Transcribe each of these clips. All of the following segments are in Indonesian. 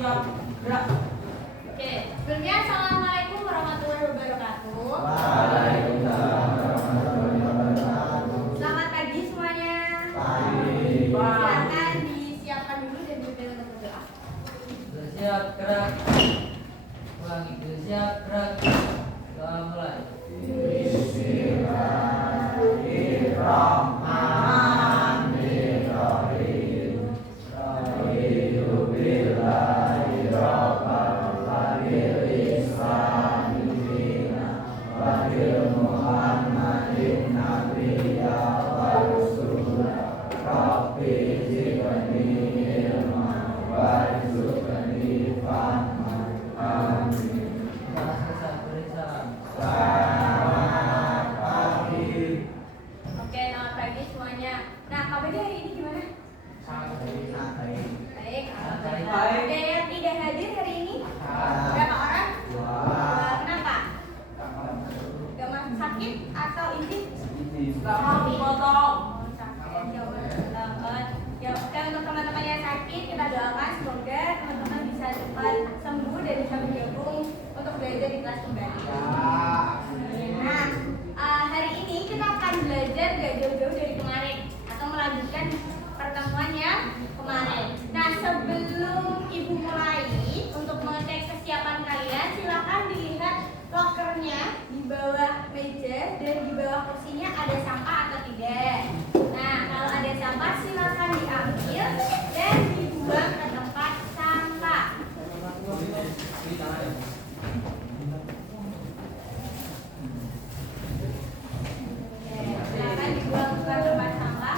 Siap, gerak. Oke, sebelumnya assalamualaikum warahmatullahi wabarakatuh. Waalaikumsalam warahmatullahi wabarakatuh. Selamat pagi semuanya. Pagi. Silakan disiapkan dulu dan dipimpin untuk berdoa. Siap, gerak. Ulangi, siap, gerak. Doa mulai. Bismillahirrahmanirrahim. Raditu billahi rabban wa bil islami dinan wa bil Muhammadin nabiyya wa rasula. Rabbi zidni ilman warzuqni fahman. Amin. Selamat pagi. Oke, selamat pagi semuanya. Nah, kabarnya hari ini gimana? Baik. Baik. Ada yang tidak hadir hari ini? Berapa orang? Kenapa? Gak masuk sakit atau izin? Selamat dipotong. Ya, dan untuk teman-teman yang sakit kita doakan semoga teman-teman bisa cepat sembuh dan bisa bergabung untuk belajar di kelas kembali. Nah, hari ini kita akan belajar gak jauh-jauh dari kemarin atau melanjutkan pertemuan yang kemarin. Nah, sebelum ibu mulai untuk mengecek kesiapan kalian, silakan dilihat lokernya di bawah meja dan di bawah kursinya ada sampah atau tidak. Nah, kalau ada sampah silakan diambil dan dibuang ke tempat sampah. Silakan dibuang ke tempat sampah.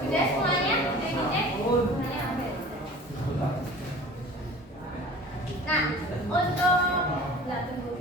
Sudah semuanya? Sudah dicek? Semuanya oke. Nah, untuk lah tunggu.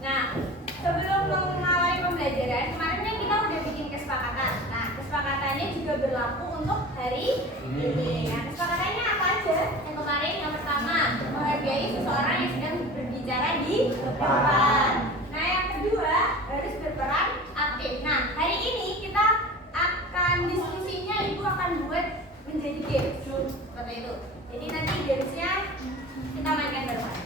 Nah, sebelum memulai pembelajaran, kemarin kan kita udah bikin kesepakatan. Nah, kesepakatannya juga berlaku untuk hari ini. Nah, kesepakatannya apa aja? Yang kemarin yang pertama, menghargai seseorang yang sedang berbicara di depan. Nah, yang kedua, harus berperan aktif. Nah, hari ini kita akan diskusinya, ibu akan buat menjadi game seperti itu. Jadi nanti gamesnya kita mainkan bareng.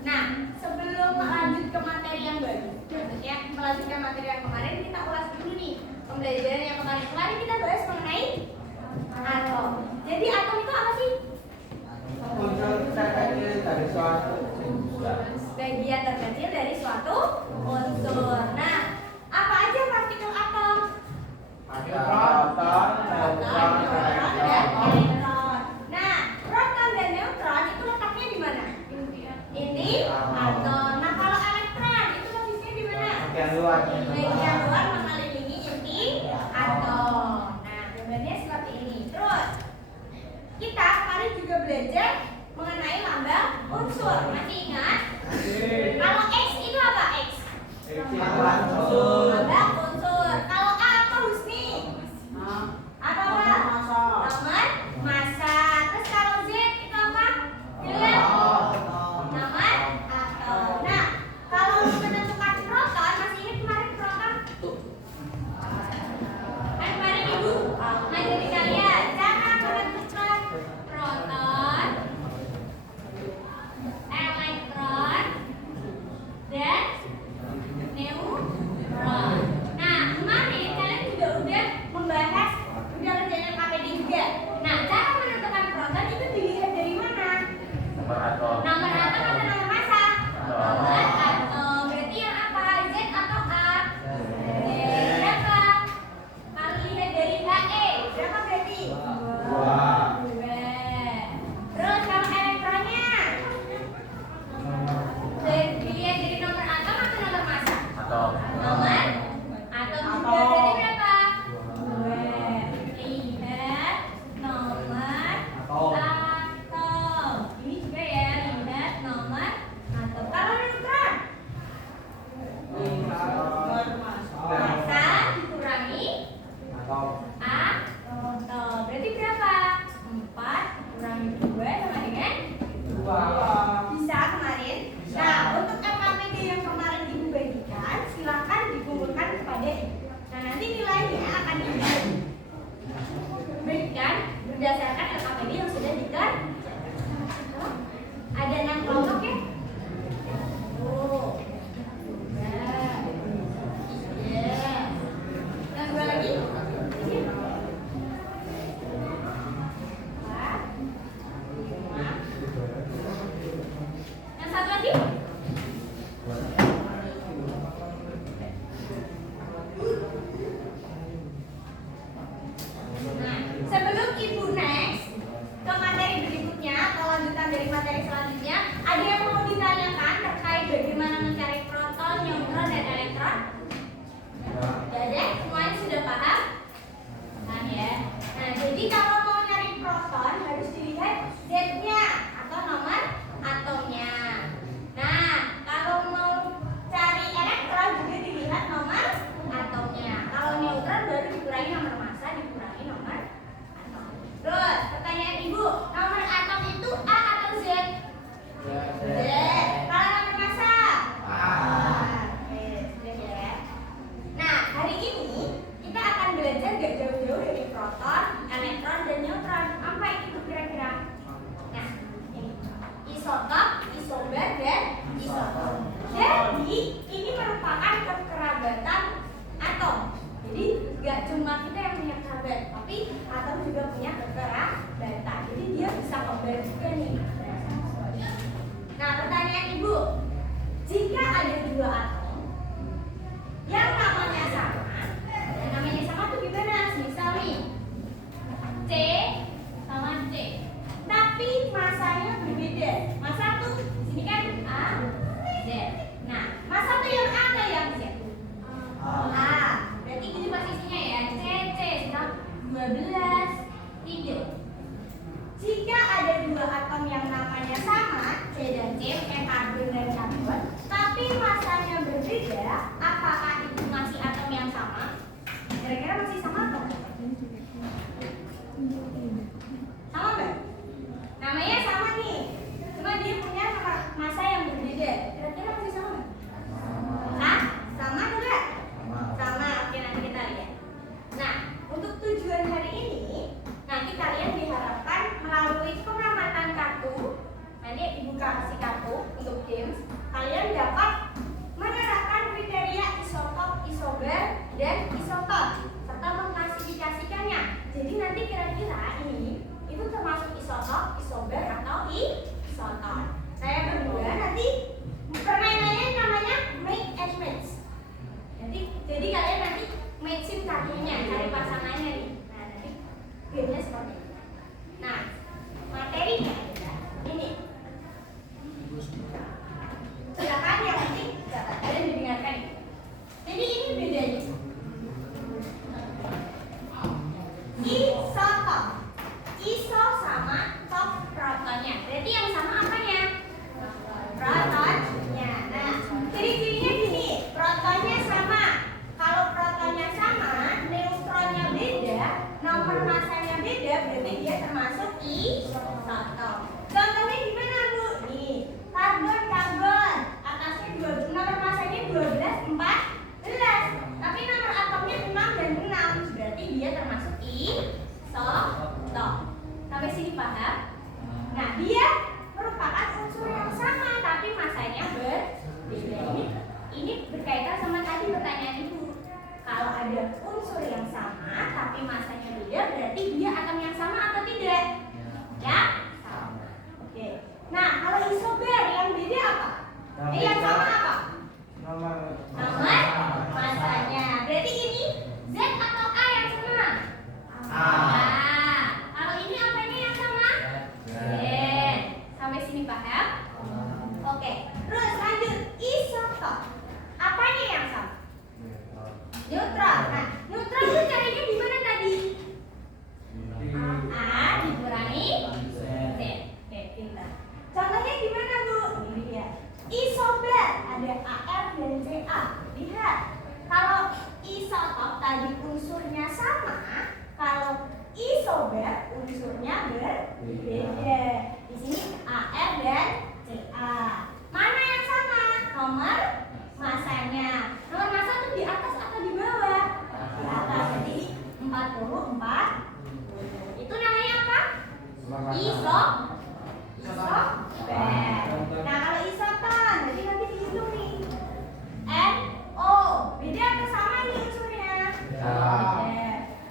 Nah, sebelum lanjut ke materi yang baru, maksudnya melanjutkan materi yang kemarin, kita ulas dulu nih pembelajaran yang kemarin. Kemarin kita bahas mengenai atom. Jadi atom itu apa sih? Bagian terkecil dari suatu unsur. Nah, apa aja partikel atom? Proton, neutron, dan elektron. Nah, proton dan neutron itu letaknya di mana? Ini atom. Nah, kalau elektron itu posisinya di mana? Bagian luar mengelilingi inti atom. Nah, gambarnya seperti ini. Terus kita kemarin juga belajar mengenai lambang unsur. Masih ingat? Kalau X itu apa X? Lambang unsur. Kalau A apa Husni? Apa apa? Nomor massa. Terus kalau Z itu apa? Bilang nomor atom. Nah, kalau menentukan proton, masih ingat kemarin proton? Kan kemarin ibu ngajari kalian cara menentukan proton, elektron, dan neutron. Nah, kemarin kalian juga udah membahas, udah kerjanya KPD juga. Nah, cara menentukan proton itu dilihat dari mana? Nomor atom atau nomor massa? Nomor atom. Berarti yang apa? Z atau A? Z. Berapa? Kalau lihat dari HE, berapa berarti? 2. berdasarkan LKPD yang sudah dikerjakan. Ada 6 kelompok ya? Oh. Yang dua lagi? Ini. 4, 5. Yang satu lagi? Nah, sebelum Ibu next ke materi berikutnya atau lanjutan dari materi selanjutnya, ada yang mau ditanyakan terkait bagaimana mencari proton, neutron, dan elektron? Jadi semuanya sudah paham? Kan ya. Nah, jadi kalau mau nyari proton harus dilihat Z-nya atau nomor atomnya. Nah, kalau mau cari elektron juga dilihat nomor atomnya. Kalau neutron baru dikurangi nomor massa, dikurangi nomor atom. Terus pertanyaan Ibu, nomor atom itu A atau Z? Z. Kalau nomor massa? A. Oke, sudah ya. Nah, hari ini kita akan belajar gak jauh-jauh dari proton, elektron, dan neutron. Apa itu kira-kira? Nah, ini isotop, isober, dan isotop. Jadi, ini merupakan kekerabatan atom. Jadi, gak cuma kita yang punya kerabat, tapi atom juga punya kekerabatan. Jadi, dia bisa kembar juga nih. Nah, pertanyaan Ibu, jika ada 2 atom yang namanya sama, yang namanya sama tuh gimana? Misal nih, C sama C, tapi masanya berbeda. Masa tuh di sini kan A, Z. Nah, masa tuh yang A atau yang Z? A. Berarti ini posisinya ya, C, sedang 12, 3. Jika ada 2 atom yang namanya sama, C dan C, yang karbon dan karbon, tapi masanya berbeda, apakah itu masih atom yang sama? Kira-kira masih sama atau enggak? Sama enggak? Namanya sama nih, cuma dia punya massa yang berbeda. Kira-kira masih sama enggak? Hah? Sama atau enggak? Sama. Oke, nanti kita lihat. Nah, untuk tujuan hari ini, nanti kalian diharapkan melalui pengamatan kartu. Nanti Ibu kasih kartu untuk games. Kalian dapat menerapkan kriteria isotop, isober, dan isotop serta mengklasifikasikannya. Jadi nanti kira-kira ini itu termasuk isotop, isober, atau isotop. Saya berdua nanti permainannya namanya make and match. Jadi kalian nanti matching kartunya, cari pasangannya nih. Nah, nanti gamenya seperti ini. Nah, materinya ini. Silakan yang penting kalian didengarkan. Jadi ini bedanya. Isotop. Iso sama top protonnya. Berarti yang sama apanya? Protonnya. Nah, ciri-cirinya gini. Protonnya sama. Kalau protonnya sama, neutronnya beda, nomor massanya beda, berarti dia termasuk isotop. Contohnya gimana, Bu? Nih, karbon, atasnya 2, nomor massanya 12, 14, tapi nomor atomnya 6 dan 6, berarti dia termasuk isotop. Sampai sini paham? Nah, dia merupakan unsur yang sama, tapi massanya berbeda. Ini berkaitan sama tadi pertanyaan Ibu. Kalau ada unsur yang sama tapi masanya beda, berarti dia atom yang sama atau tidak? Ya, sama. Oke. Nah, kalau isober yang beda apa? Yang sama apa? Nomor Masanya. Berarti ini Z atau A yang sama? A. Nah, kalau ini apanya yang sama? Z. Sampai sini paham? Oke. Terus lanjut isotop. Apanya yang sama? Neutron. Nah, neutron itu caranya gimana tadi? A dikurangi Z. Oke, pintar. Contohnya gimana, Bu? Ini dia. Isober ada AR dan CA. Lihat. Kalau isotop tadi unsurnya sama, kalau isober unsurnya berbeda. Di sini AR dan CA. Mana yang sama? Nomor masanya. Nomor massa itu di atas atau di bawah? Di atas. Jadi 44. Itu namanya apa? isoter. Nah, kalau isoton, jadi nanti dihitung nih. NO. Beda atau sama ini unsurnya? Beda.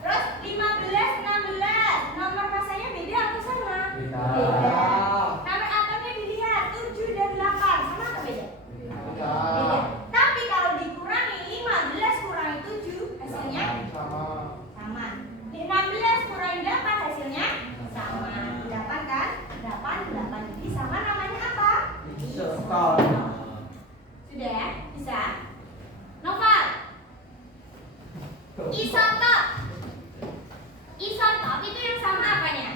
Terus 15, 16. Nomor masanya beda atau sama? Beda. Nomor atomnya dilihat 7 dan 8. Sama atau beda? Beda. Tapi kalau dikurangi 15 kurangi 7 hasilnya sama. 16 kurangi 8 hasilnya sama. 8 kan? 8 jadi sama, namanya apa? Isoton. Sudah? Bisa? Novel. Isotop. Isotop itu yang sama apanya?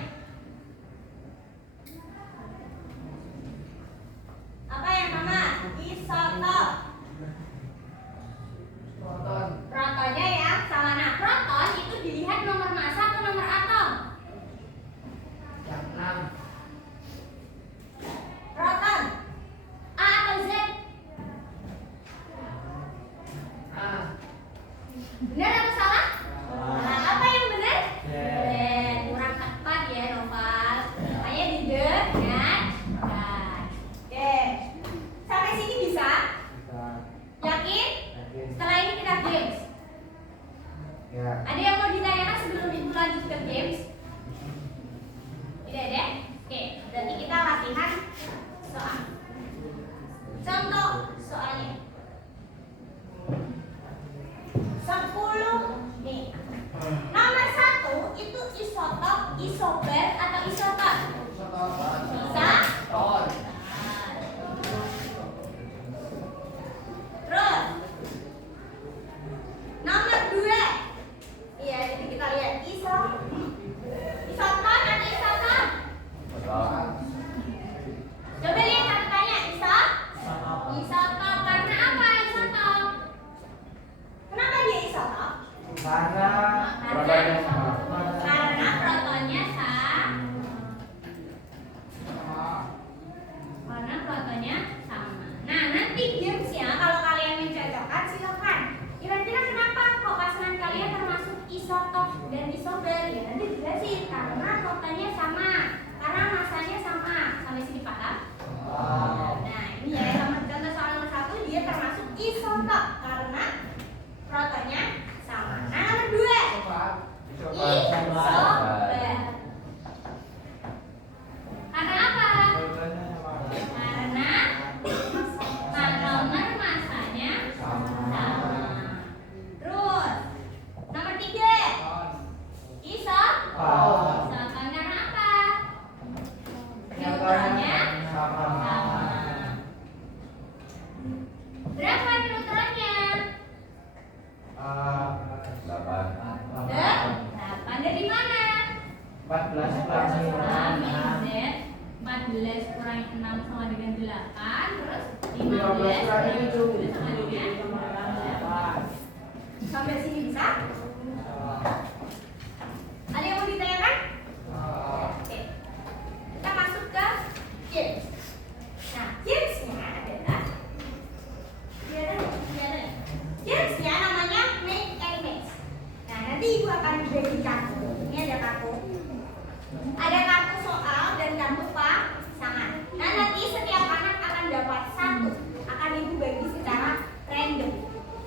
Apa yang sama? Isotop. Protonnya ya sama. Nah, proton itu dilihat nomor massa atau nomor atom? Yang 6. Proton A atau Z? Benar atau salah? Nah, apa yang benar? Z. Kurang tepat ya, Noval. Makanya didengarkan. Oke. Sampai sini bisa? Yakin? Setelah ini kita games. Ada yang mau ditanyakan sebelum ibu lanjut ke games? Tidak ada? Oke, berarti kita latihan soal. Contoh soalnya 10 nih. Nomor 1 itu isotop, isober atau isoton? Bisa? Terus nomor 2. Iya, jadi kita lihat isoton atau isoton? Coba lihat catatannya, isotop. Karena apa isotop? Kenapa dia isotop? Karena Karena protonnya sama. Karena protonnya sama. Nah, nanti gamesnya kalau kalian mencocokkan silakan. Kira-kira kenapa kok pasangan kalian termasuk isotop dan isober? Ya nanti dijelasin. Karena protonnya sama, karena masanya sama. Sampai sini paham? Nah, ini ya sama contoh soal nomor 1, dia termasuk isotop karena protonnya sama. Nah, nomor 2. Isober. Karena apa? Karena nomor masanya sama. Terus nomor 3. Isoton. Karena apa? Neutronnya sama. Berapa neutronnya? 8. Dari mana? 14 14 kurangi 6 sama dengan 8. Terus 15 15 kurangi 7 sama kurangi dengan 8. Sampai sini bisa? Ada yang mau ditanyakan? Oke. Kita masuk ke games. Nah, gamesnya adalah gamesnya namanya make and match. Nah, nanti ibu akan bagi kartu. Ini ada kartu. Ada kartu soal dan kartu pasangan. Nah, nanti setiap anak akan dapat 1. Akan ibu bagi secara random.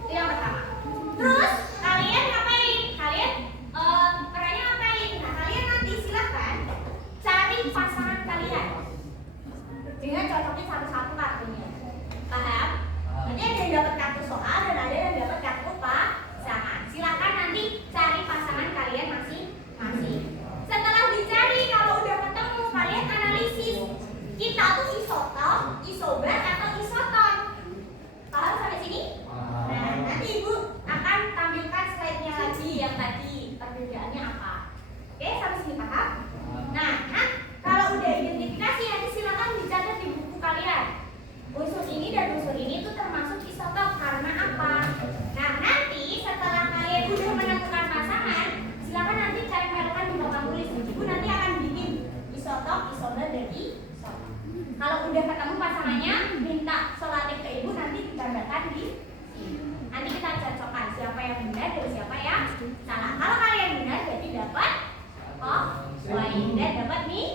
Itu yang pertama. Terus kalian ngapain? Kalian perannya ngapain? Nah, kalian nanti silakan cari pasangan kalian dengan cocokin satu-satu kartunya. Paham? Nanti ada yang dapat kartu soal dan ada yang dapat kartu pasangan. Silakan nanti cari pasangan kalian masing-masing. Setelah dicari, kalau udah ketemu, kalian analisis. Kita tuh isotop, isober atau isoton. Paham sampai sini? Nah, nanti ibu akan tampilkan slide-nya lagi yang tadi perbedaannya apa. Oke, sampai sini paham? Nah, kalau udah identifikasi nanti silakan dicatat di buku kalian. Unsur ini dan unsur ini itu termasuk isotop karena apa? Nah, nanti setelah kalian udah menemukan pasangan, silakan nanti tempelkan di papan tulis. Ibu nanti akan bikin isotop, isober, dan isotop. Kalau udah ketemu pasangannya, minta solatif ke ibu, nanti digambarkan di sini. Nanti kita cocokkan siapa yang benar dan siapa yang salah. Kalau kalian benar berarti dapat poin dan dapat nih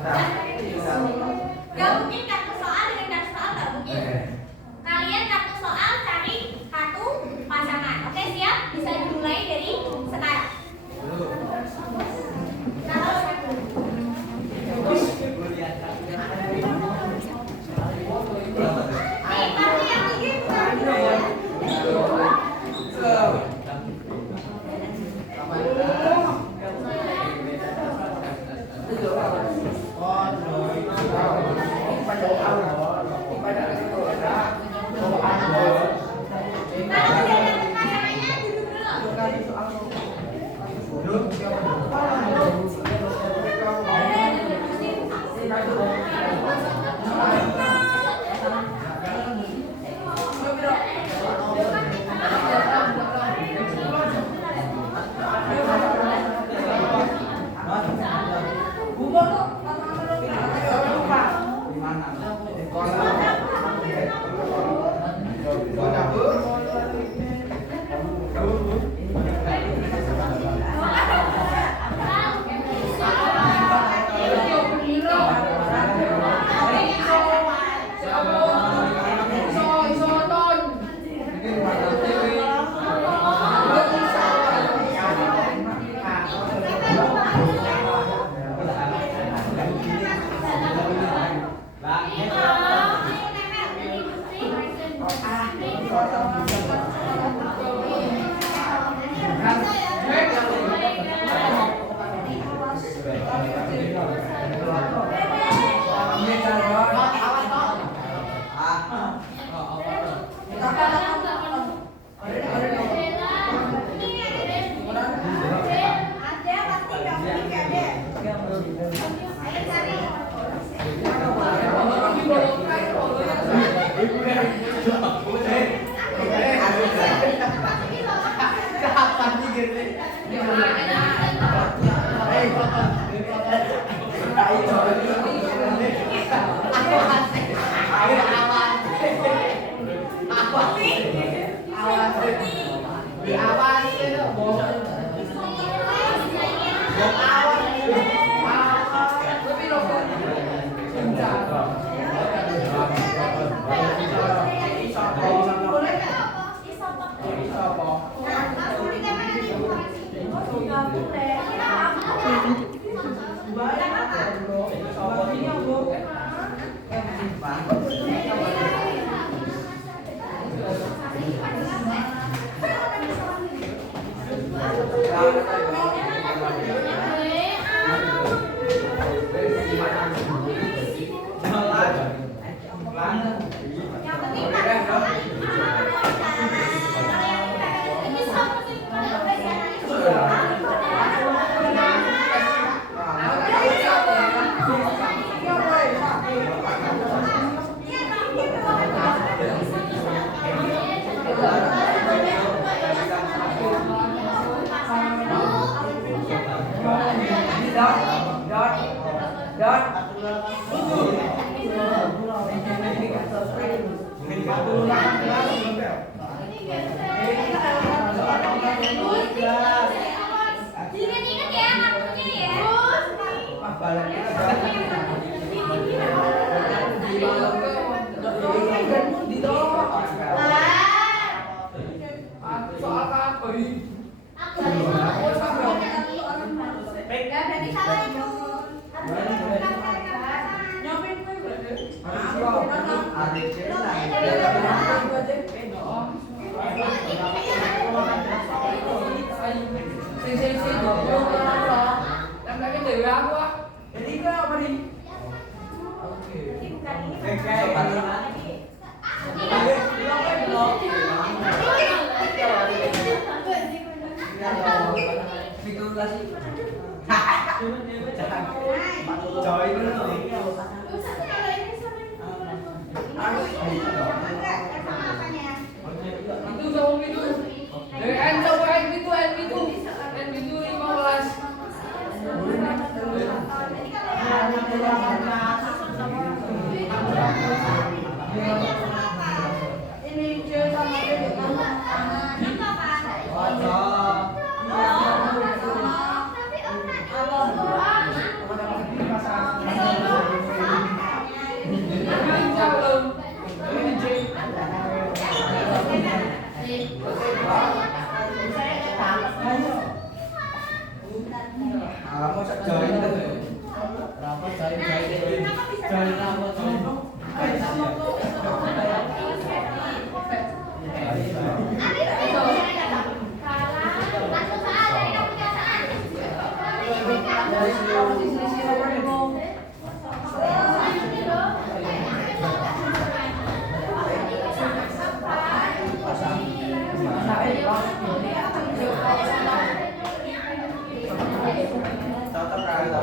Gabungin kartu soal dengan kartu soal gabungin. Kalian kartu soal cari kartu pasangan. Oke, siap? Bisa dimulai dari sekarang. Kartu yang tinggi bukan dulu. Ingat-ingat ya kartunya ya. Soal apa ini? Berarti salah itu. Ini Kamu sak join itu. Rapat join Nah, ini kenapa bisa join sama? rapat join. Cocok kali to.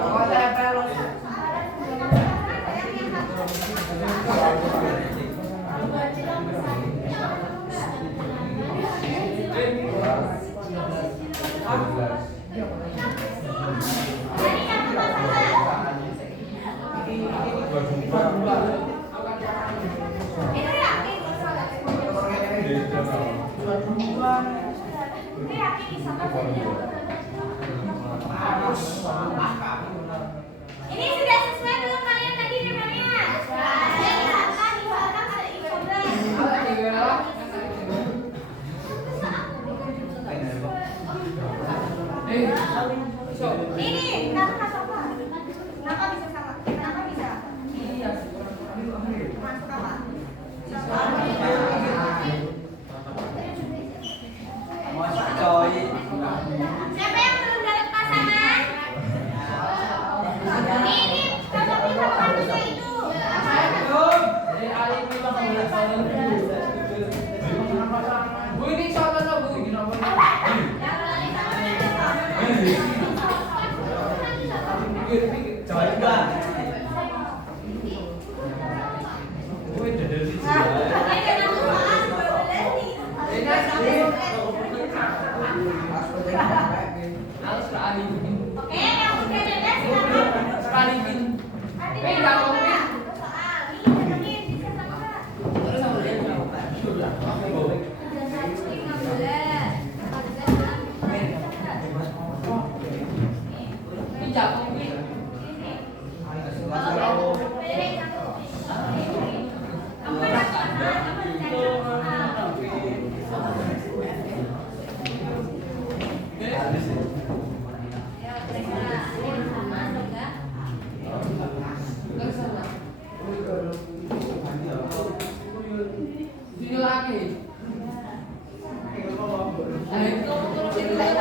Ini sudah sesuai belum kalian tadi namanya? Ini kenapa sama? Kenapa bisa sama? Kenapa bisa? Masuk apa? Mau sak join. Siapa yang belum dapat pasangan? Ini cocok nih sama manusia itu. Jadi Ali ini bakal berpaling. Bu ini siapa tuh Bu? Ini nomor. Yang lain sama Join Bang. Kuwi dedel siji. jangan lupa 12 nih. Harus ke Ali ini. Oke, yang udah ada silakan. Sekali pin. Nanti Enggak ngomongin. soal ini temenin bisa sama Kak. Terus sama dia berapa? Ini jatuh ini. Terus sama. Sini lagi. Itu terus ini lagi.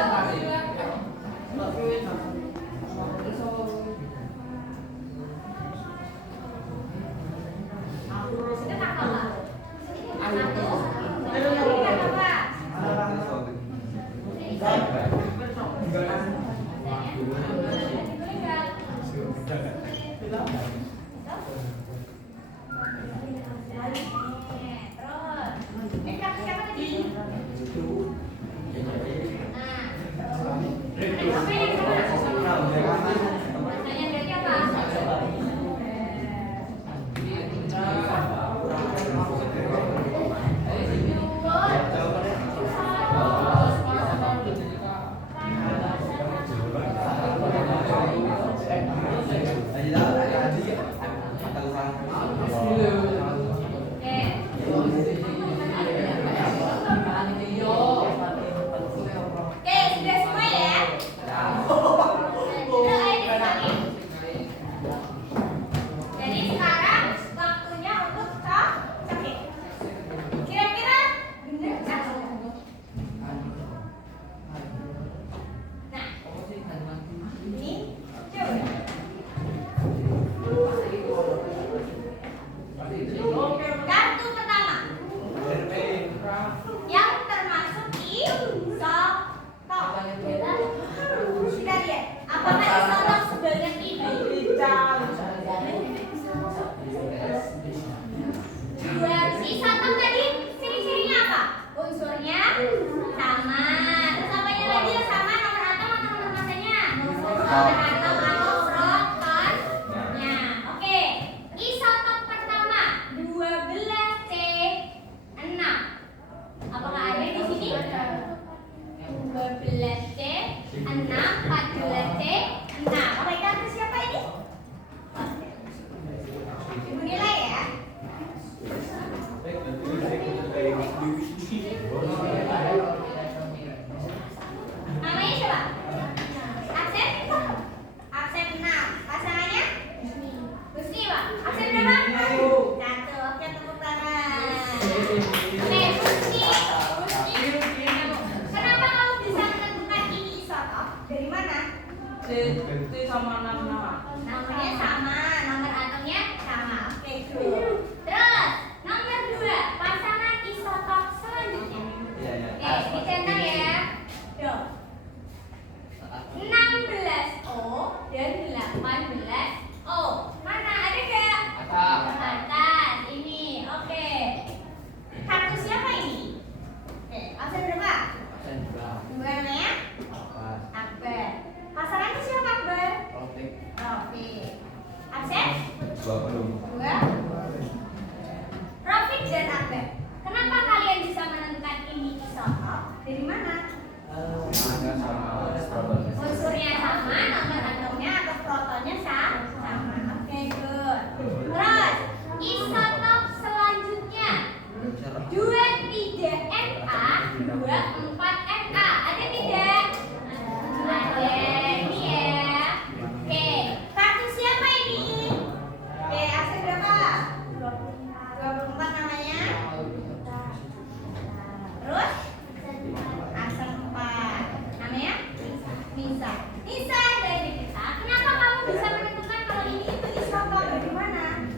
Namanya siapa? Aksen? C sama 6 nama. Namanya sama, nomor atomnya sama. Oke, good. Terus nomor 2, pasangan isotop selanjutnya. Iya, iya. Oke, dicentak ya. Tuh. 16O dan 18O. Mana ada gak? Atas. Ini. Oke. Kartu siapa ini? Oke, absen berapa? Absen dua. Dua namanya? Akbar. Pasangannya siapa Akbar? Rafiq. Absen? 20. Dua. Rafiq dan Akbar. Kenapa kalian bisa menentukan ini isotop? Dari mana? Manga sama proton. Unsurnya sama, nomor atomnya atau protonnya sama. Oke, good. Terus, isotop selanjutnya 23Na, 24Na. Ada tidak? Ada. Ini ya. Oke, kartu siapa ini? Oke, absen berapa? 24 namanya. Terus? Absen 4. Namanya? Nisa. Nisa dari kita. Kenapa kamu bisa menentukan kalau ini itu isotop dari mana?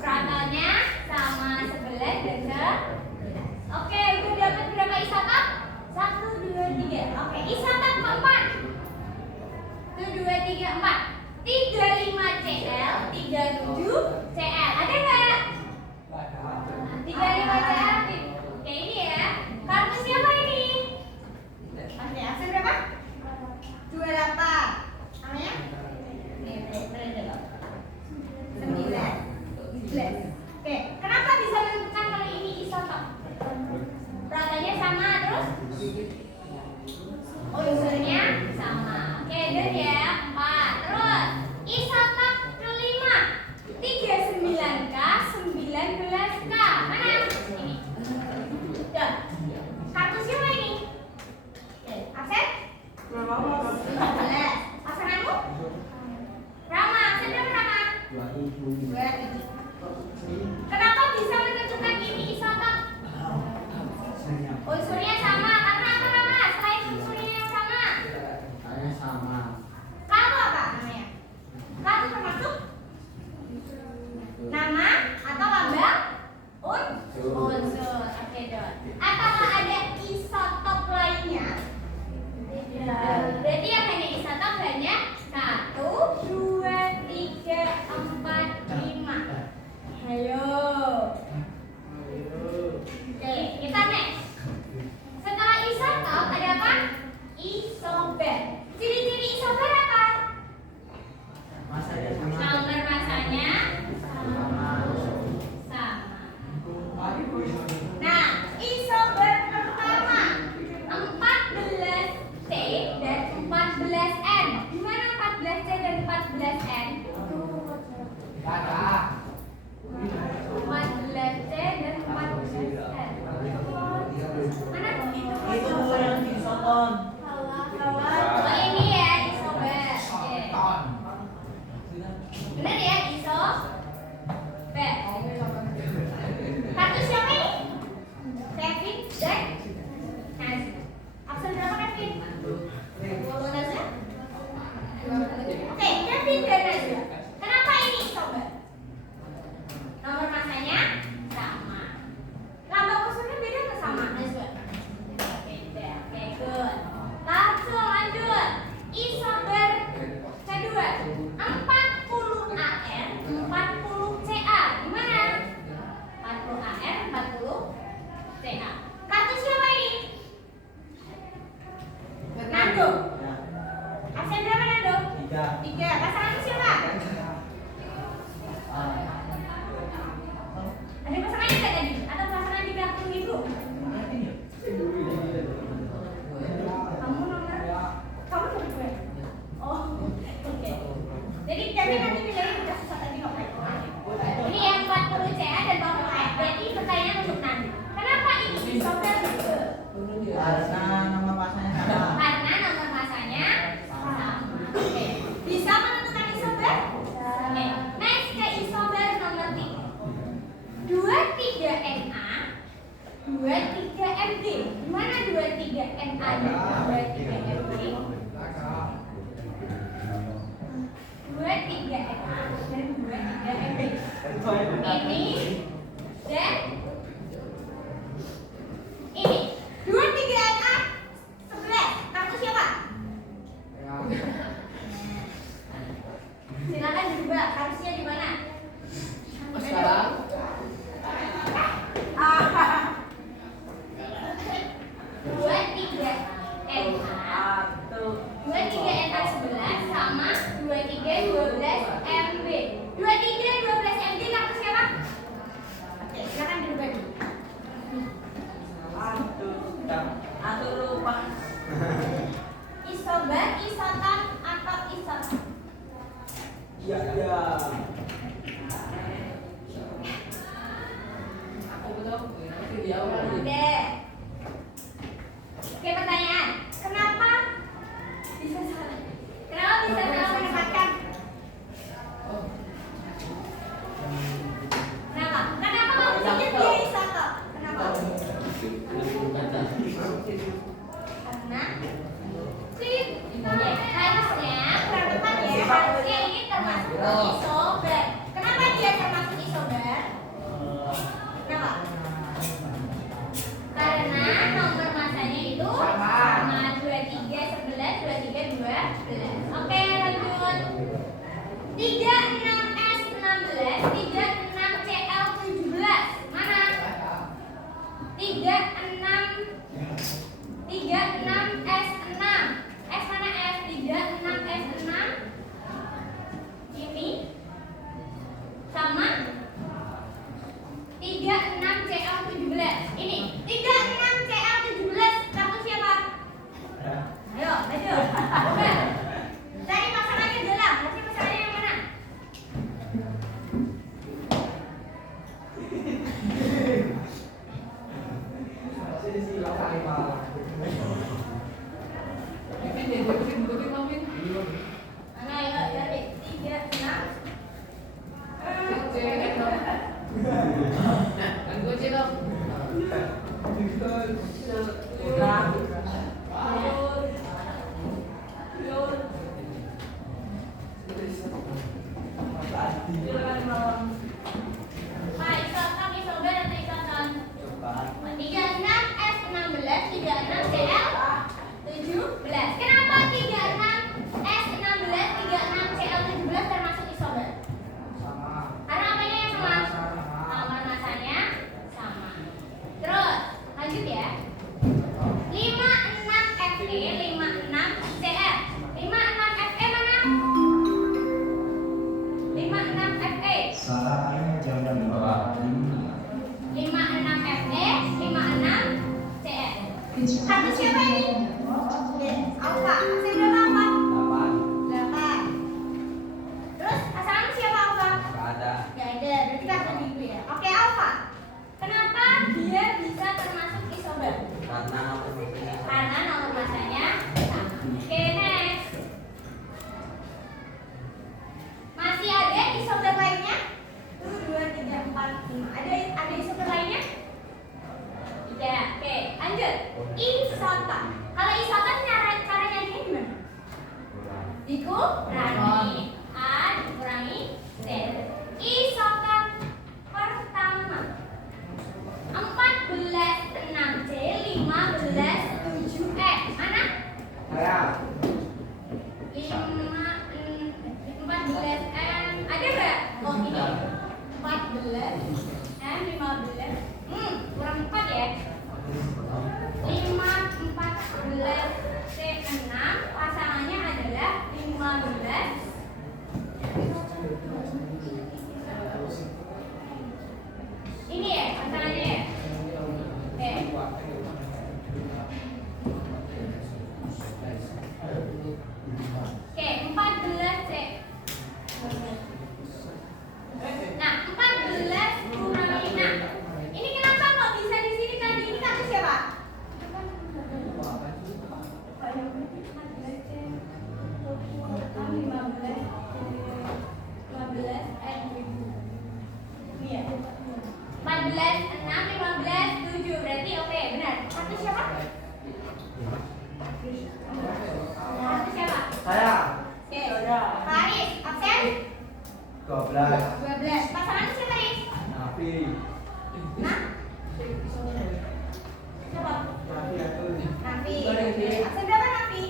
Protonnya sama 11 dan 11. Oke, udah dapat berapa isotop? 1, 2, 3. Oke, isotop keempat. 1, 2, 3, 4. 35Cl, 37Cl. Ada nggak? 35Cl. Oke, ini ya. Kartu siapa ini? Oke, absen berapa? 28. Namanya? 9. Oke, kenapa bisa menentukan kalau ini isotop? Protonnya sama, terus? Unsurnya sama. Oke, dan ya, 4. Terus, isotop kelima 39K, 19K. Mana? Ini. Tuh. Kartu siapa ini? Oke, absen? 14. Pasanganmu? Rama, absen berapa Rama? 27. Kenapa bisa menentukan ini isotop? Unsurnya sama. Karena apa Rama? Selain unsurnya yang sama. Sama. Kamu apa namanya? Kamu termasuk nama atau lambang unsur. Oke, dot. Apakah ada isotop lainnya? Berarti yang hanya isotop hanya 1, 2, 3, 4, 5. Halo. Oke, kita next. Setelah isotop ada apa? Isober. Ciri-ciri isober apa? Masanya sama. Nomor masanya Sama. sama. Nah, isober pertama 14C dan 14N. Gimana 14C dan 14N? 14C dan 14N. Mana itu? Itu yang di soton. Oh, ini ya isober. Oke. Benar ya isober. Kartu siapa ini? Kevin dan Nazia. Absen berapa Kevin? Nazia? Oke, Kevin dan Nazia. Kenapa ini isober? ini dan ini. 2, 3, 6, 11. Kartu siapa? Silakan dirubah. Harusnya di mana? Sekarang. Dua tiga NA 11 sama 23 12 MB. 23 12 MB kartu siapa? Oke, silakan dirubah. Aduh lupa. Isobar, isotan atau isot? Iya. Aku betul. Nanti di awal. Oke. Oke, pertanyaan. Kenapa bisa salah? Kenapa bisa salah menempatkan? Oh. Kenapa? Kenapa kamu pikir dia isotot? Kenapa? Karena harusnya kurang tepat ya. Harusnya ini termasuk isobar. Kenapa dia termasuk isobar? Kenapa? Karena nomor masanya itu sama 23 11 23 12. Oke, lanjut. 36S 16 36CL 17. Mana? 36S6. S mana S? 36S6. Ini sama 36CL 17. Ini 36CL 17. Kartu siapa? Ayo, maju. Udah. Cari pasangannya dalam. Nanti pasangannya yang mana? Ini dia bikin mamin. Mana ya? Cari 36. Kan gue cedok. Pak, isoton, isobar atau isoton? 36S16 36CL 17. Kenapa 36S16 36CL 17 termasuk isobar? Karena apanya yang sama? Nomor masanya sama. Terus, lanjut ya. 56FE 56CF. 56FE mana? 56FE. 56FE 56CF. Kartu siapa ini? Alfa. Saya berapa Alfa? 8. Terus pasangan siapa Alfa? Gak ada, berarti kartu gitu ya. Oke Alfa. Kenapa dia bisa termasuk isobar? Karena nomor masanya sama. Oke, next. Masih ada isobar lainnya? 1, 2, 3, 4, 5. Ada isobar lainnya? Tidak. Oke, lanjut. Isoton. Kalau isoton cara nyarinya gimana? Dikurangi A dikurangi Z. Isoton pertama 14 6C 15 7E. Mana? 14M. Ada nggak? Oh ini 14M 15. Kurang 4 ya. 14C6 pasangannya adalah 15. Ini ya pasangannya ya. Oke, 14C. Nah, 14 kurangi 6. Ini kenapa kok bisa di sini tadi? Ini kartu siapa? Ini ya. 14 6 15 7. Berarti oke, benar. Kartu siapa? Kartu siapa? Oke. Faris, absen? 12. 12. Pasangan siapa, Riz? Nah, siapa? Nafi. Absen berapa Nafi?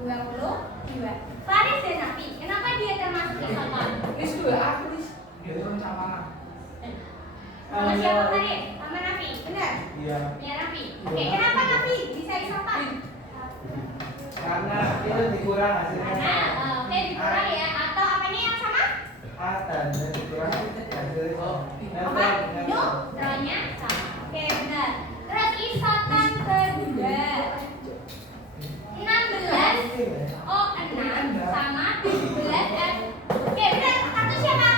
22. Faris dan Nafi. Kenapa dia termasuk isoton? Nis tuh aku nis. Dia tuh sama. Sama siapa Faris? Sama Nafi. Benar? Iya. Ya Nafi. Oke, kenapa Nafi bisa isoton? Karena itu dikurang hasilnya. Karena oke dikurang ya. Atau apanya yang sama? Dan dikurang hasilnya. Apa? Neutronnya sama. Oke, benar. Terus isoton kedua. 16 O6 sama 17F. Oke, benar. Kartu siapa?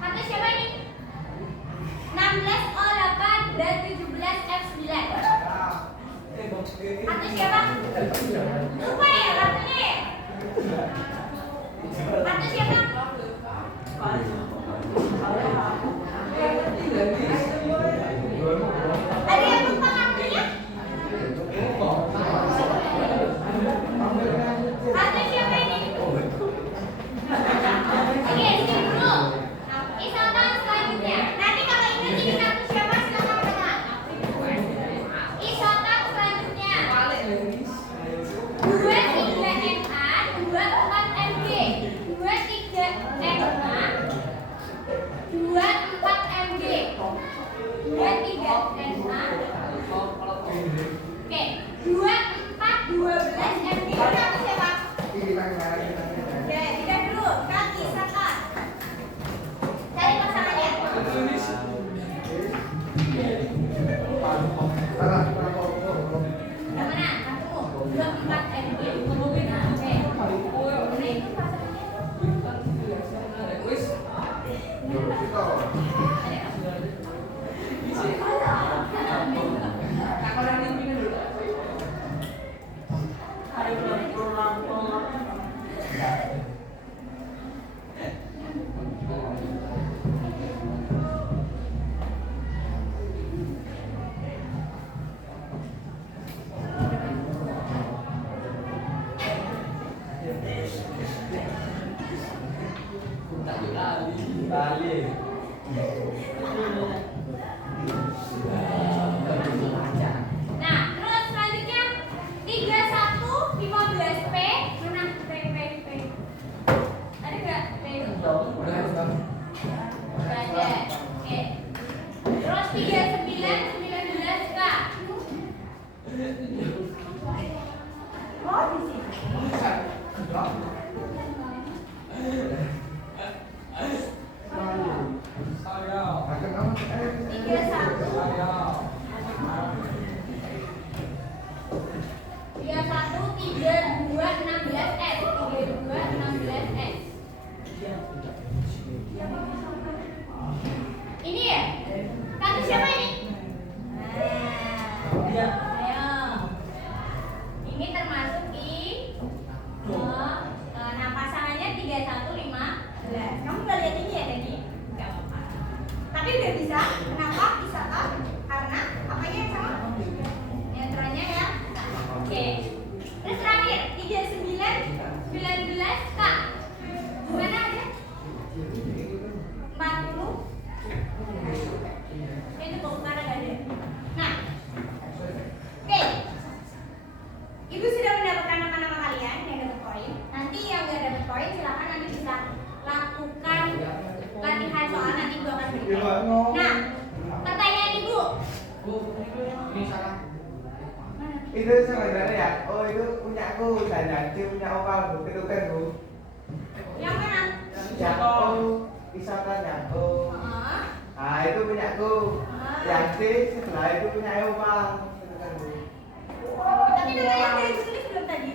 Kartu siapa ini? 16 O8 dan 17F9. Kartu siapa? Lupa ya kartunya ya? Kartu siapa? Ada yang lupa kartunya? Kartu siapa ini? Oke, sini dulu. Isoton selanjutnya. Nanti kalau ingat ini kartu siapa silakan pegang. Isoton selanjutnya. 23Na, 24Mg, 23Na, 24Mg, 23Na. Oke, 24 12Mg. Kartu siapa? Oke, tidak dulu. Kaki isoton. Cari pasangannya. Yang mana? Kartumu. 24Mg. Oke. Nah, itu pasangannya. Wis. Tak orang yang pindah dulu. Bali. Nah, terus selanjutnya 31 15P. Mana P. Ada enggak P? Enggak ada. Oke. Terus 39 19K. Oh, di sini. Tiga satu. 32 16S. 32 16S. Ini ya? Kartu siapa ini? Ayo. Ini termasuk nah pasangannya 31 15. Kamu nggak lihat ini ya tadi? Nggak apa-apa. Tapi udah bisa. Kenapa bisa kan? Karena apanya yang sama? Neutronnya ya. Oke. Terus terakhir 39 19K. Gimana aja? 40. Ini tuh mana gak ada? Nah, oke. Ibu sudah mendapatkan nama-nama kalian yang dapat poin. Nanti yang nggak dapat poin silakan nanti bisa lakukan latihan soal nanti ibu akan berikan. Nah, pertanyaan ibu. Bu, ini salah. Mana? Itu sebenarnya ya. Oh, itu punya aku dan nanti punya opal Bu. Itu kan Bu. Yang mana? Yang isoton yang Nah, itu punya aku. Yang C sebelah itu punya opal. Itu kan Bu. Tapi namanya udah ditulis belum tadi?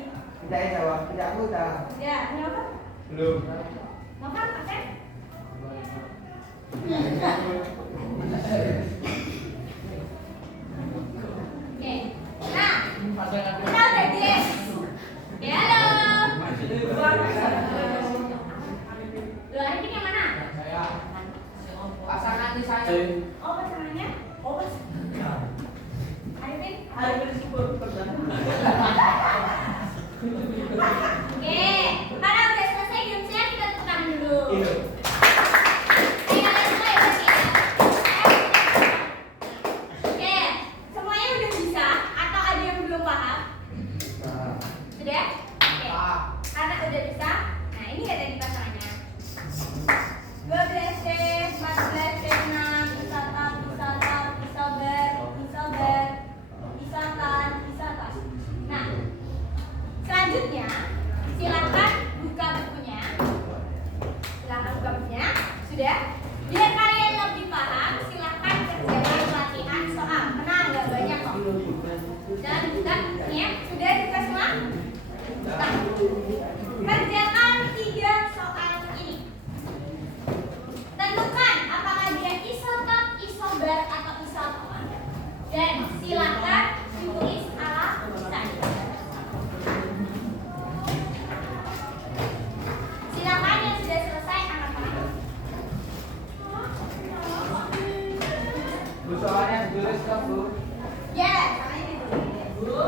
Tidak jawab. Tidak aku udah. Ya, kenapa? Belum. Makan pakai? Oke. Nah, Pasangan kita udah guys. Ya, halo. Dua ini yang mana? saya. Pasangan di saya. Oh, pasangannya? Oh, pasangannya. Arifin? Oke, karena udah selesai gamesnya kita tekan dulu. Ini. Ayo, kalian mulai berarti ya. Anak udah bisa. Nah, ini ada di pasangannya. 12C, 14C, 6, isatan, isatan, isober, isober, isatan, isatan. Nah, selanjutnya silakan buka bukunya. Silakan buka bukunya. Sudah? Biar kalian lebih paham, silakan kerjakan latihan soal. Tenang, gak banyak kok. Dan bukan ya, sudah buka semua? Buka. Kerjakan 3 soal ini. Tentukan apakah dia isotop, isobar, atau isoton. Dan silakan ditulis alasan. Silakan yang sudah selesai angkat tangan. Bu, soalnya ditulis kan, Bu? Ya, soalnya ditulis. Bu.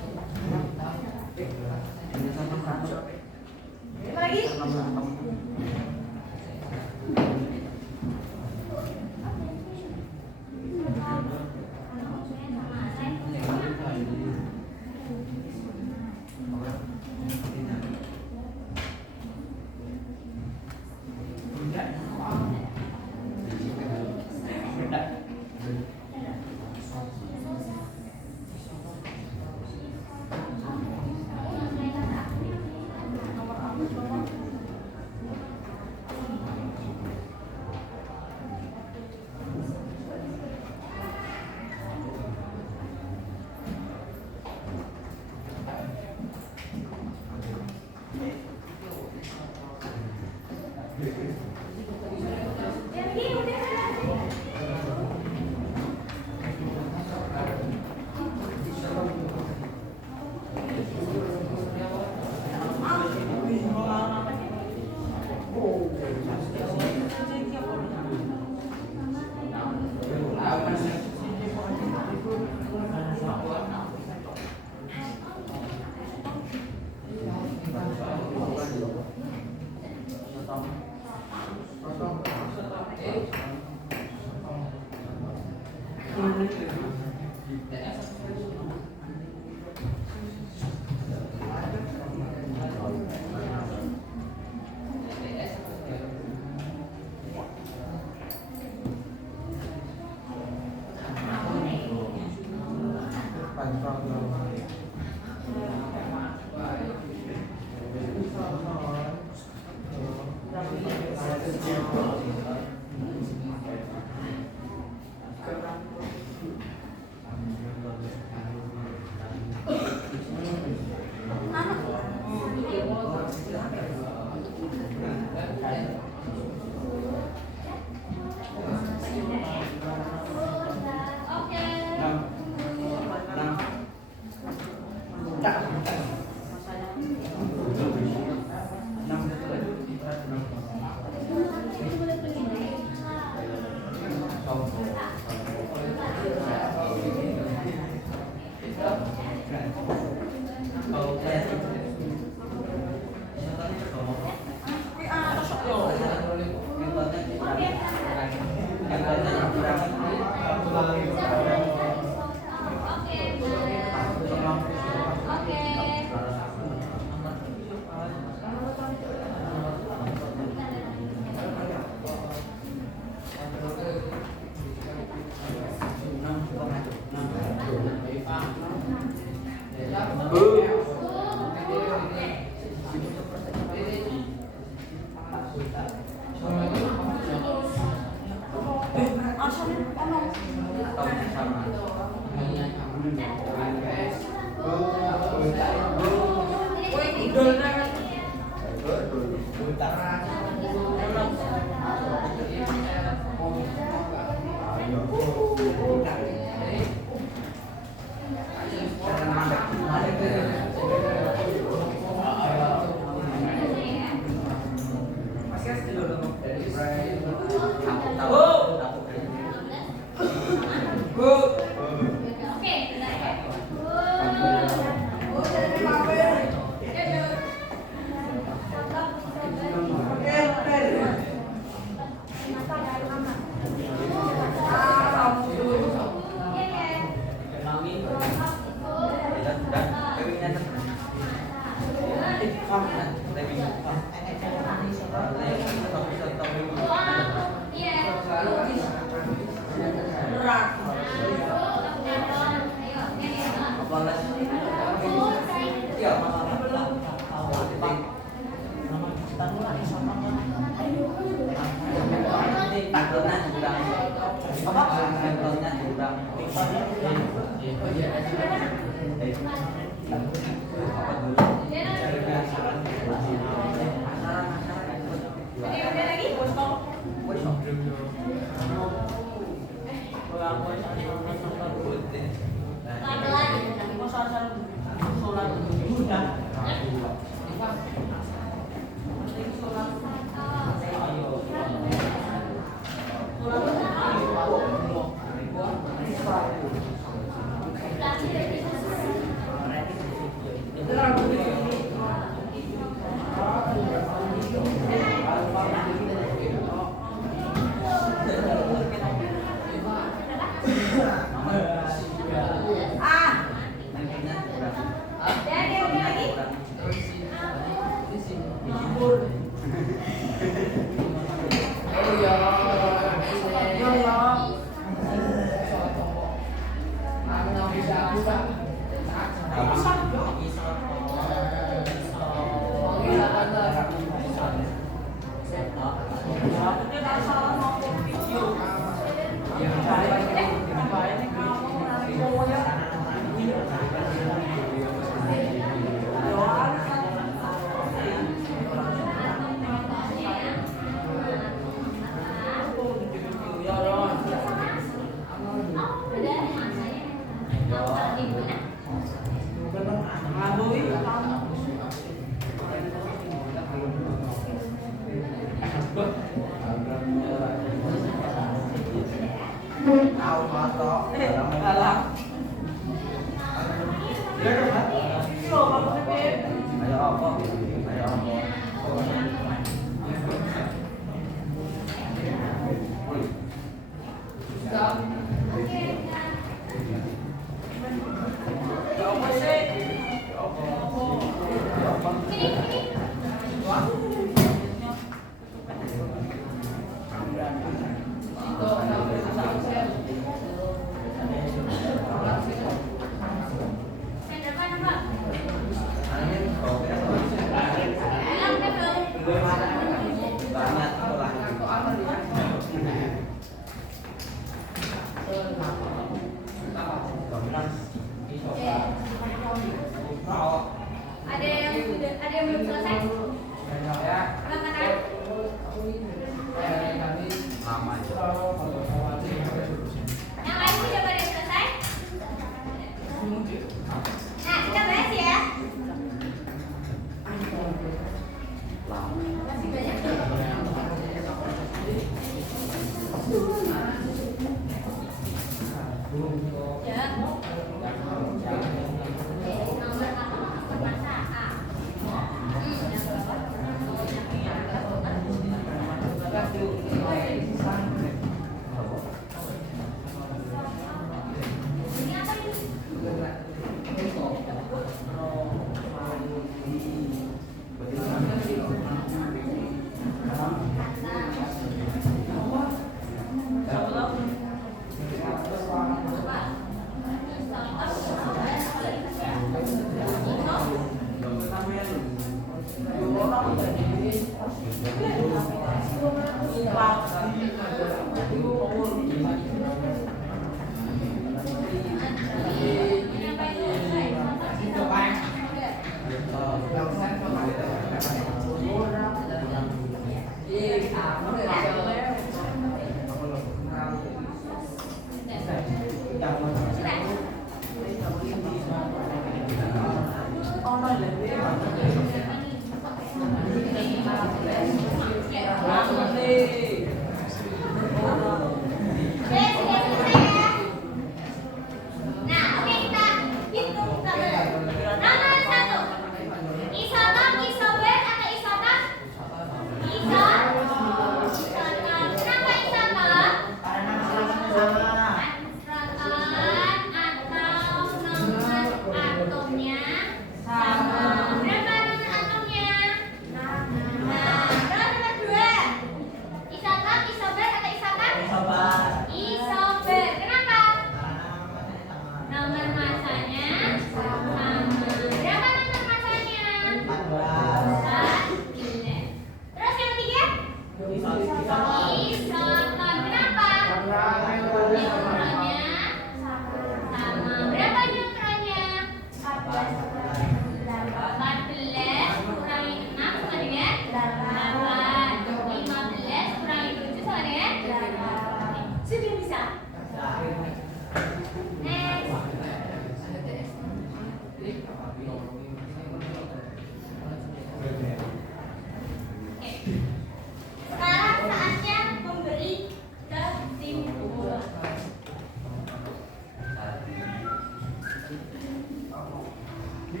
Nah,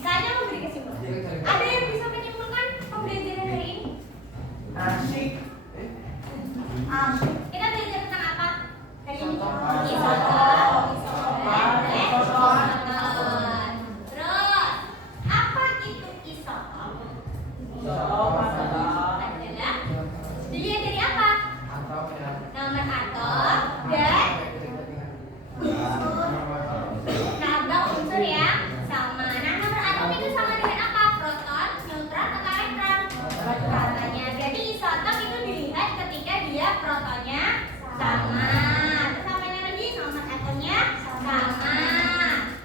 saya memberi kesimpulan. Ada yang bisa menyimpulkan pembelajaran hari ini? Asik. Kita belajar tentang apa hari ini? Isotop. Isoton. Terus, apa itu isotop? Adalah dilihat dari apa? Nomor atom dan nambah unsur yang sama. Nah, nomor atom itu sama dengan apa? Proton, neutron, atau elektron? Katanya. Jadi isotop itu dilihat ketika dia protonnya sama. Terus apanya lagi? Nomor atomnya sama.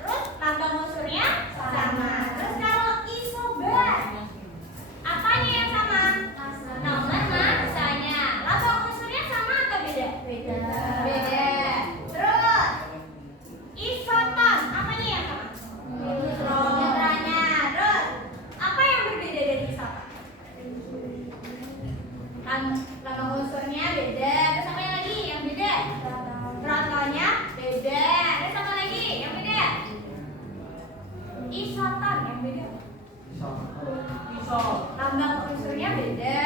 Terus lambang unsurnya sama. Terus kalau isobar, apanya yang sama? Nomor masanya. Lambang unsurnya sama atau beda? Beda. Terus isoton, apanya yang sama? Neutronnya. Terus apa yang berbeda dari isoton? Lambang unsurnya beda. Terus apa yang lagi yang beda? Protonnya beda. Terus apa lagi yang beda? Isoton yang beda. Lambang unsurnya beda.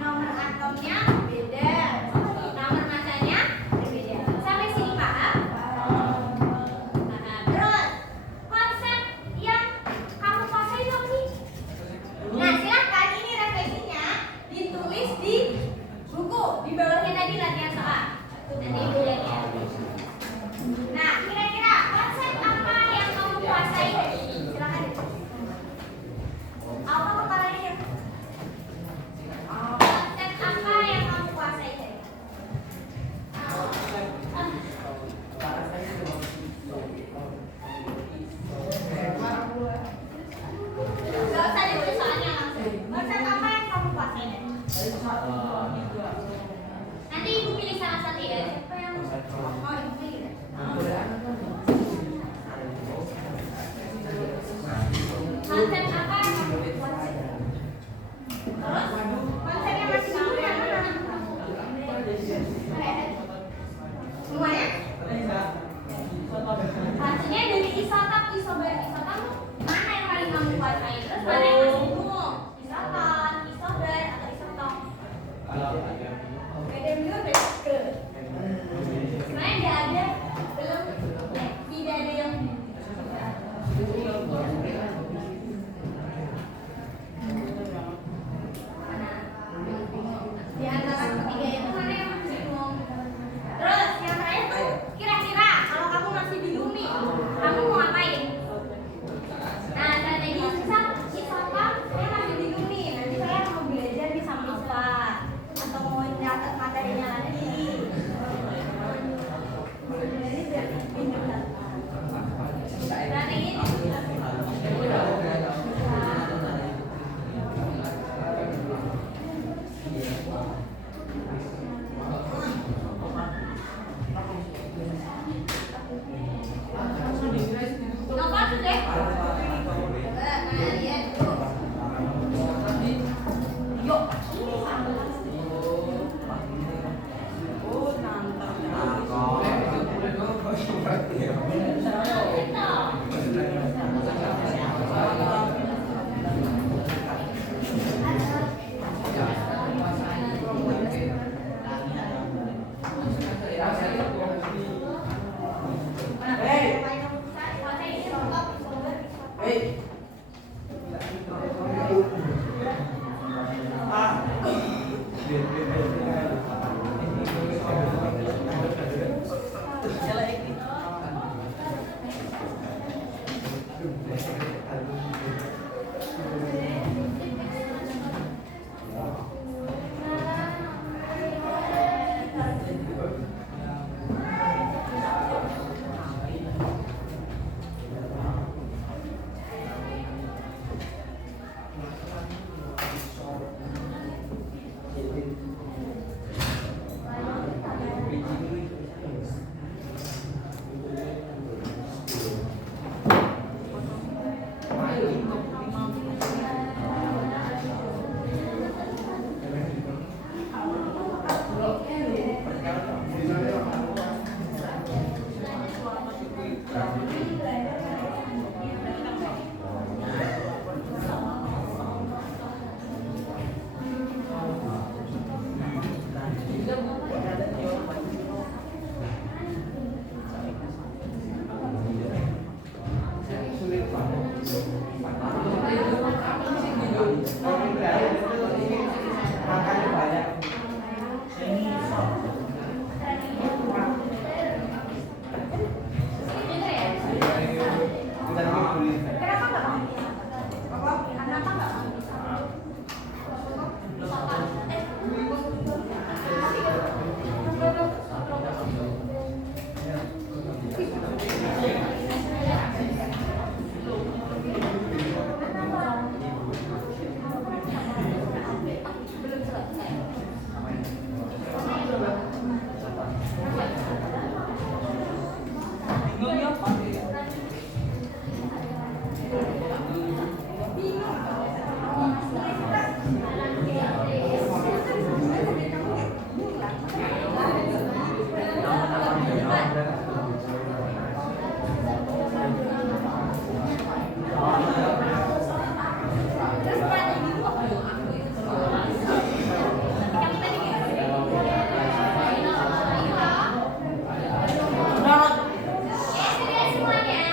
Nomor atomnya beda. Nomor masanya berbeda. Sampai sini paham? Paham. Terus konsep yang kamu kuasai itu apa sih? Nah, silakan ini refleksinya ditulis di buku di bawahnya tadi latihan soal. Nanti ibu lihat ya. Nah, kira-kira konsep apa yang kamu kuasai hari ini? Silakan. Apa kepalanya ya? Konsep apa yang kamu kuasai hari ini? Gak usah ditulis soalnya langsung. Konsep apa yang kamu kuasai hari ini? Nanti ibu pilih salah satu ya. Siapa yang oh ibu pilih. Konsep apa yang kamu kuasai? Terus konsep yang masih baru yang mana? Semuanya? Maksudnya dari isotop, isobar, isoton mana yang paling kamu kuasai? Terus mana yang masih bingung? Isoton, isobar, atau isotop? Beda dulu beda ke. Sebenarnya nggak ada, belum, tidak ada yang di antara ketiga itu mana yang masih bingung? Terus yang terakhir tuh kira-kira kalau kamu masih bingung nih, kamu mau ngapain? Nah, strategi susah isotop, saya masih bingung nih. Nanti saya mau belajar di Samisa atau mau nyatet materinya lagi. Strategi nomor sudah. Nah, lihat tuh. Yuk.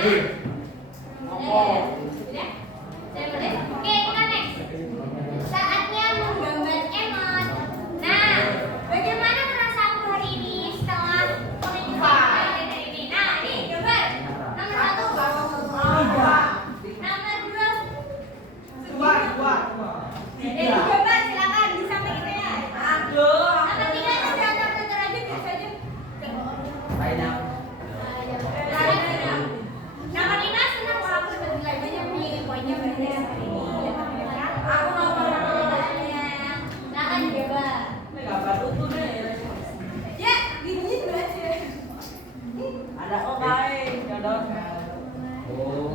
Oke, kita next. Saatnya menggambar emot. Nah, bagaimana perasaanku hari ini setelah mengikuti pelajaran ini? Nah, ini gambar. Nomor 1. Nomor 2. Gambar silakan di samping kita ya. Nomor 3 itu datar-datar aja biasa aja. Nomor 5 senang kalau aku dapat nilai banyak nih, poinnya banyak hari ini. Aku mau nilainya. Silakan digambar. Ya, gini belajar. Ada kok kain, ada. Oh.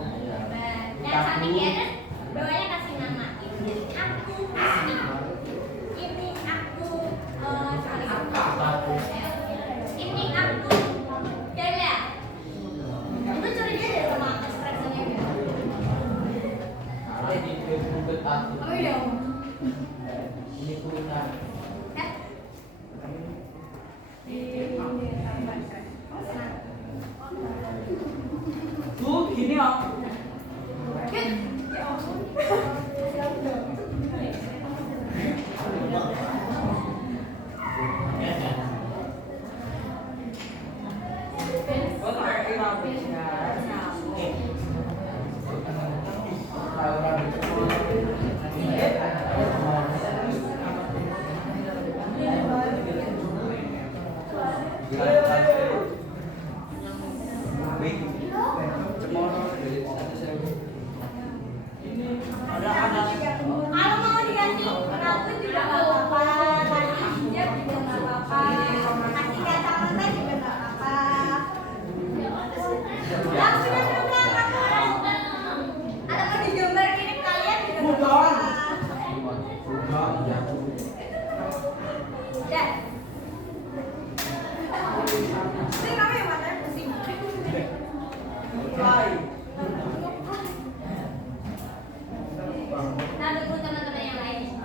Yang samping ya, terus bawahnya kasih nama. Ini aku. Ini aku. Ini aku. Ya ya. Itu curiga deh sama ekspresinya gitu. Ada di buku aku. Oh iya. Ini kita. Eh. Tuh gini om. Kalau mau diganti rambut juga nggak apa-apa, kasih hijab juga nggak apa-apa, kasih kacamata juga nggak apa-apa. Lampunya juga nggak apa-apa. Atau mau digambar kirim kalian juga nggak apa-apa. Ya. Ini kamu yang matanya pusing. Nah, tunggu teman-teman yang lain ya.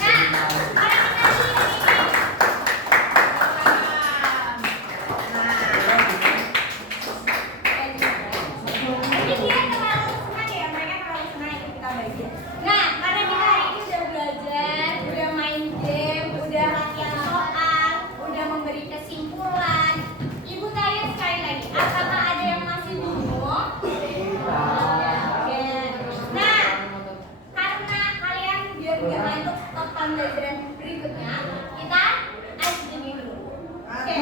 Nah, orang Untuk total pembelajaran berikutnya kita SD dulu. Oke.